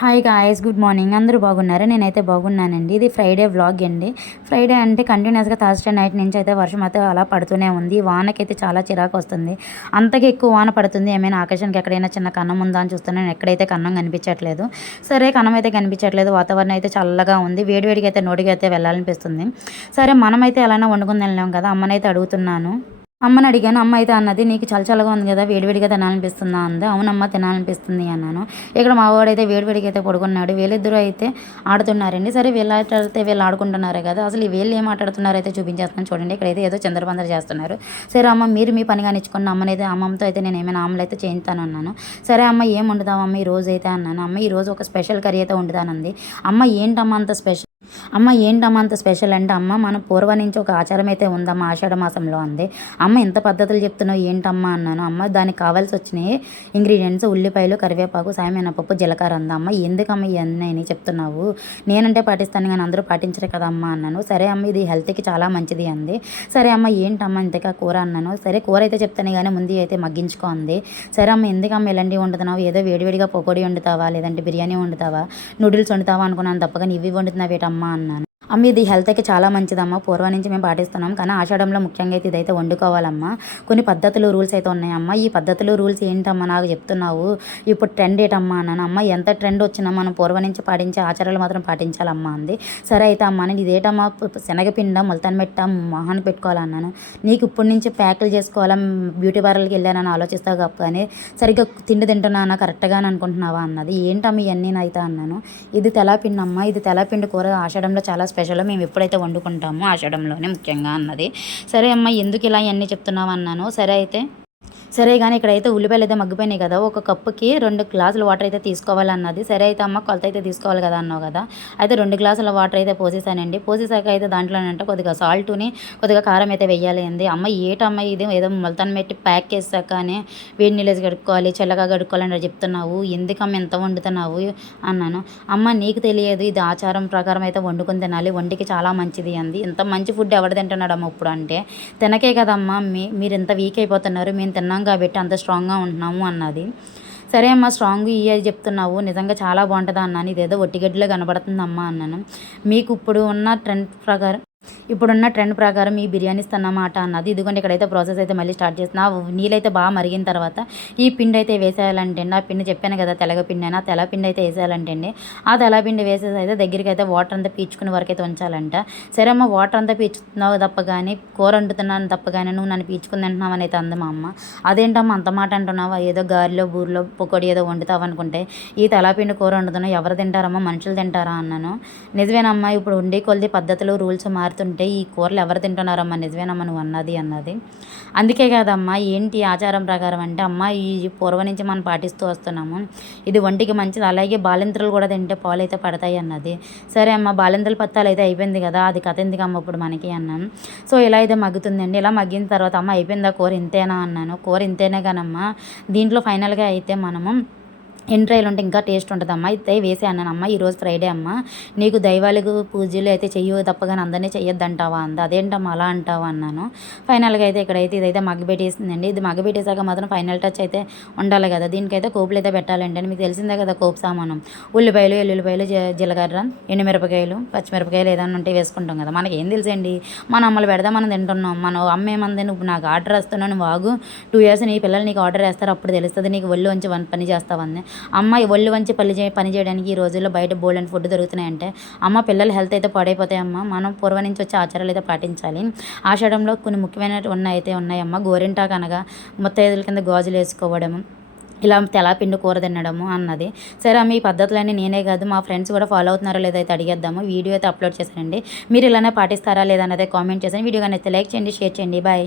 Hi guys good morning అందరూ బాగున్నారా? నేనైతే బాగున్నానండి. ఇది ఫ్రైడే వ్లాగ్ అండి. ఫ్రైడే అంటే కంటిన్యూస్గా థర్స్డే నైట్ నుంచి అయితే వర్షం అయితే అలా పడుతూనే ఉంది. వానకైతే చాలా చిరాకు వస్తుంది. అంతగా ఎక్కువ వాన పడుతుంది. ఏమైనా ఆకాశానికి ఎక్కడైనా చిన్న కన్నం ఉందా అని చూస్తున్నాను ఎక్కడైతే కన్నం కనిపించట్లేదు. సరే కన్నం అయితే కనిపించట్లేదు. వాతావరణం అయితే చల్లగా ఉంది. వేడివేడిగా అయితే నోటికి అయితే వెళ్ళాలనిపిస్తుంది. సరే మనమైతే ఎలానో వండుకుని వెళ్ళాం కదా. అమ్మనైతే అడుగుతున్నాను. అమ్మని అడిగాను అమ్మ అయితే అన్నది నీకు చలచలగా ఉంది కదా వేడివేడిగా తినాలనిపిస్తుందా? అంది. అవునమ్మ తినాలనిపిస్తుంది అన్నాను. ఇక్కడ మా వాడైతే వేడివేడిగా అయితే పడుకున్నాడు. వీళ్ళిద్దరూ అయితే ఆడుతున్నారండి. సరే వీళ్ళు వీళ్ళు ఆడుకుంటున్నారు కదా అసలు ఈ వీళ్ళు ఏం ఆడుతున్నారో అయితే చూపించేస్తున్నాను చూడండి. ఇక్కడైతే ఏదో చంద్రబందర చేస్తున్నారు. సరే అమ్మ మీరు మీ పని కానిచ్చుకున్న అమ్మనైతే అమ్మతో అయితే నేను ఏమైనా ఆమెలు అయితే చేయించాను అన్నాను. సరే అమ్మ ఏం వండుదామమ్మ ఈ రోజు అయితే అన్నాను. అమ్మ ఈ రోజు ఒక స్పెషల్ కర్రీ అయితే వండుతానంది. అమ్మ ఏంటమ్మ అంత స్పెషల్? అమ్మ ఏంటమ్మ అంత స్పెషల్ అంటే అమ్మ మన పూర్వ నుంచి ఒక ఆచారం అయితే ఉందమ్మ ఆషాఢ మాసంలో అంది. అమ్మ ఎంత పద్ధతులు చెప్తున్నావు? ఏంటమ్మా అన్నాను. అమ్మ దానికి కావాల్సి వచ్చినాయి ఇంగ్రీడియంట్స్ ఉల్లిపాయలు కరివేపాకు సాయమైన పప్పు జీలకర్ర అంద. అమ్మ ఎందుకమ్మ ఇవన్నీ చెప్తున్నావు? నేనంటే పాటిస్తాను కానీ అందరూ పాటించరు కదా అమ్మ అన్నాను. సరే అమ్మ ఇది హెల్త్కి చాలా మంచిది అంది. సరే అమ్మ ఏంటమ్మా ఇంతకా కూర అన్నాను. సరే కూర అయితే చెప్తాను కానీ ముందు అయితే మగ్గించుకో అంది. సరే అమ్మ ఎందుకమ్మ ఇలాంటివి వండుతున్నావు? ఏదో వేడివేడిగా పకోడీ వండుతావా? లేదంటే బిర్యానీ వండుతావా? నూడిల్స్ వండుతావా అనుకున్నాను తప్పగా ఇవి అమ్మ అన్నాను. అమ్మ ఇది హెల్త్కి చాలా మంచిదమ్మా. పూర్వం నుంచి మేము పాటిస్తున్నాం. కానీ ఆషాఢంలో ముఖ్యంగా అయితే ఇదైతే వండుకోవాలమ్మా. కొన్ని పద్ధతులు రూల్స్ అయితే ఉన్నాయమ్మా. ఈ పద్ధతులు రూల్స్ ఏంటమ్మా నాకు చెప్తున్నావు? ఇప్పుడు ట్రెండ్ ఏటమ్మా అన్నాను. అమ్మ ఎంత ట్రెండ్ వచ్చినా మనం పూర్వం నుంచి పాటించే ఆచారాలు మాత్రం పాటించాలమ్మా అంది. సరే అయితే అమ్మా నేను ఇదేటమ్మా శనగపిండ మొలతని మెట్ట మొహాన్ని పెట్టుకోవాలన్నాను. నీకు ఇప్పటి నుంచి ప్యాకులు చేసుకోవాలా? బ్యూటీ పార్లర్కి వెళ్ళానని ఆలోచిస్తావు కానీ సరిగ్గా తిండి తింటున్నానా? కరెక్ట్గా అనుకుంటున్నావా అన్నది. ఏంటమ్మా ఇవన్నీ అయితే అన్నాను. ఇది తెలాపిండి అమ్మా ఇది తెలాపిండి కూర ఆషాఢంలో చాలా స్పెషల్ మేము ఎప్పుడైతే వండుకుంటామో ఆషాఢంలోనే ముఖ్యంగా అన్నది. సరే అమ్మ ఎందుకు ఇలా ఇవన్నీ చెప్తున్నావు అన్నాను సరే అయితే. సరే కానీ ఇక్కడైతే ఉల్లిపాయలు అయితే మగ్గిపోయినాయి కదా ఒక కప్పుకి రెండు గ్లాసుల వాటర్ అయితే తీసుకోవాలన్నది. సరే అయితే అమ్మ కొలత అయితే తీసుకోవాలి కదా అన్నావు కదా అయితే రెండు గ్లాసుల వాటర్ అయితే పోసేసానండి. పోసేసాక అయితే దాంట్లోనంటే కొద్దిగా సాల్ట్ని కొద్దిగా కారం అయితే వెయ్యాలి అండి అమ్మ ఏటమ్మ ఇది ఏదో మొలతను పెట్టి ప్యాక్ చేసాకనే వేడి నీళ్ళు కడుక్కోవాలి చల్లగా గడుక్కోవాలని చెప్తున్నావు. ఎందుకమ్మ ఎంత వండుతున్నావు అన్నాను. అమ్మ నీకు తెలియదు ఇది ఆచారం ప్రకారం అయితే వండుకొని తినాలి వండికి చాలా మంచిది అంది. ఇంత మంచి ఫుడ్ ఎవడు తింటున్నాడమ్మ ఇప్పుడు అంటే తినకే కదమ్మా. మీ మీరు ఇంత వీక్ అయిపోతున్నారు మేము తిన్నాం కాబట్టి అంత స్ట్రాంగ్గా ఉంటున్నాము అన్నది. సరే అమ్మా స్ట్రాంగ్ ఇయ్య చెప్తున్నావు. నిజంగా చాలా బాగుంటుందా అన్నాను. ఇదేదో ఒట్టిగడ్డలో కనబడుతుందమ్మా అన్నాను. మీకు ఇప్పుడు ఉన్న ట్రెండ్ ప్రకారం ఇప్పుడున్న ట్రెండ్ ప్రకారం ఈ బిర్యానీ ఇస్తున్నమాట అన్నది. ఇదిగోండి ఇక్కడైతే ప్రాసెస్ అయితే మళ్ళీ స్టార్ట్ చేసిన నీళ్ళైతే బాగా మరిగిన తర్వాత ఈ పిండి అయితే వేసేయాలంటే ఆ పిండి చెప్పాను కదా తెలగ పిండి అయినా తెల పిండి అయితే వేసేయాలంటే ఆ తెల పిండి వేసేసి అయితే దగ్గరికి అయితే వాటర్ అంతా పీచుకునే వరకు అయితే ఉంచాలంట. సరే అమ్మ వాటర్ అంతా పీచుతున్నావు తప్ప కానీ కూర వండుతున్నాను తప్ప కానీ నువ్వు నన్ను పీచుకుని తింటున్నావు అని అయితే అంది మా అమ్మ. అదేంటమ్మా అంత మాట అంటున్నావా? ఏదో గారిలో బూరిలో పొక్కడి ఏదో వండుతావు అనుకుంటే ఈ తెలాపిండి కూర వండుతున్నావు ఎవరు తింటారమ్మా? మనుషులు తింటారా అన్నాను. నిజమేనమ్మా ఇప్పుడు ఉండే కొద్ది పద్ధతులు రూల్స్ మారుతుంటే మాట్లాడుతుంటే ఈ కూరలు ఎవరు తింటున్నారమ్మా? నిజమేనమ్మా నువ్వు అన్నది అన్నది. అందుకే కాదమ్మా ఏంటి ఆచారం ప్రకారం అంటే అమ్మ ఈ పూర్వం నుంచి మనం పాటిస్తూ వస్తున్నాము. ఇది ఒంటికి మంచిది అలాగే బాలింత్రలు కూడా తింటే పాలు అయితే పడతాయి అన్నది. సరే అమ్మ బాలింత్రల పత్తాలు అయితే అయిపోయింది కదా అది కథ ఎందుకమ్మ ఇప్పుడు మనకి అన్నాను. సో ఇలా అయితే మగ్గుతుందండి. ఇలా మగ్గిన తర్వాత అమ్మ అయిపోయిందా కూర ఇంతేనా అన్నాను. కూర ఇంతేనే కానమ్మా దీంట్లో ఫైనల్గా అయితే మనము ఎంట్రాయిలు ఉంటే ఇంకా టేస్ట్ ఉంటుంది అమ్మ అయితే వేసే అన్నాను అమ్మ ఈరోజు ఫ్రైడే అమ్మ. నీకు దైవాలకు పూజలు అయితే చెయ్యవు తప్పగానే అందరినీ చెయ్యొద్దంటావా అంద? అదేంటమ్మా అలా అంటావా అన్నాను. ఫైనల్గా అయితే ఇక్కడైతే ఇదైతే మగ్గబెట్టేసిందండి ఇది మగ్గబెట్టేసాక మాత్రం ఫైనల్ టచ్ అయితే ఉండాలి కదా. దీనికైతే కోపులు అయితే పెట్టాలండి. అని మీకు తెలిసిందే కదా కోపు సామానం. ఉల్లిపాయలు ఎల్లుల్లిపాయలు జీలకర్ర ఎండుమిరపకాయలు పచ్చిమిరపకాయలు ఏదైనా ఉంటే వేసుకుంటాం కదా. మనకి ఏం తెలుసండి? మన అమ్మలు పెడదాం మనం తింటున్నాం. మనం అమ్మ ఏమంది? నువ్వు నాకు ఆర్డర్ వేస్తున్నాను వాగు టూ ఇయర్స్ నీ పిల్లలు నీకు ఆర్డర్ వేస్తారు. అప్పుడు తెలుస్తుంది. నీకు ఒళ్ళు వంచి పని చేస్తావని. అమ్మాయి ఒళ్ళు వంచి పని చే పని చేయడానికి ఈ రోజుల్లో బయట బోల్డ్ అండ్ ఫుడ్ దొరుకుతున్నాయంటే అమ్మ పిల్లల హెల్త్ అయితే పాడైపోతాయమ్మ మనం పూర్వం నుంచి వచ్చే ఆచారాలు అయితే పాటించాలి. ఆషాఢంలో కొన్ని ముఖ్యమైన ఉన్నాయి అయితే ఉన్నాయమ్మ గోరింటాకు అనగా ముత్తైదుల కింద గాజులు వేసుకోవడం ఇలా తెలాపిండి కూర తినడము అన్నది. సరే మీ పద్ధతులన్నీ నేనే కాదు మా ఫ్రెండ్స్ కూడా ఫాలో అవుతున్నారో అయితే అడిగేద్దాము. వీడియో అయితే అప్లోడ్ చేశానండి. మీరు ఇలానే పాటిస్తారా లేదన్నదే కామెంట్ చేశాను. వీడియో కానీ లైక్ చేయండి షేర్ చేయండి. బాయ్.